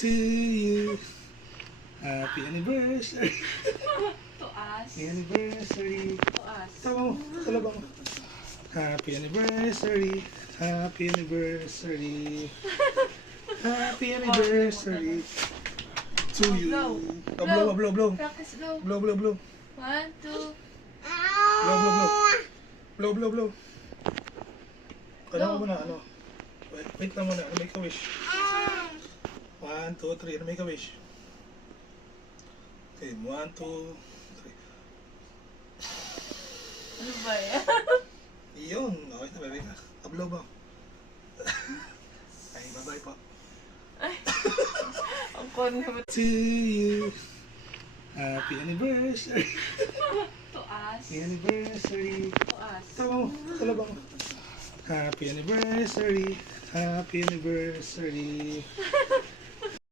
to you. Happy anniversary. Tuas. Happy anniversary. Tuas. Tama mo, talabang. Happy anniversary. Happy anniversary. Happy anniversary to you. Oh, blow, blow, blow. Practice blow. Blow, blow, blow. 1, 2. Blow, blow, blow. Blow, blow, blow. Ano mo muna, ano? Wait lang muna, ano make a wish? 1, 2, 3, ano make a wish? Okay, 1, 2, 3. Ano ba yan? Yun, okay na, bebe ka. Blow ba? Ay, bye-bye po. Ang corny mo. To you. Happy anniversary. Tuas. Happy anniversary. Tuas. Tama mo, talabang. Happy anniversary. Happy anniversary.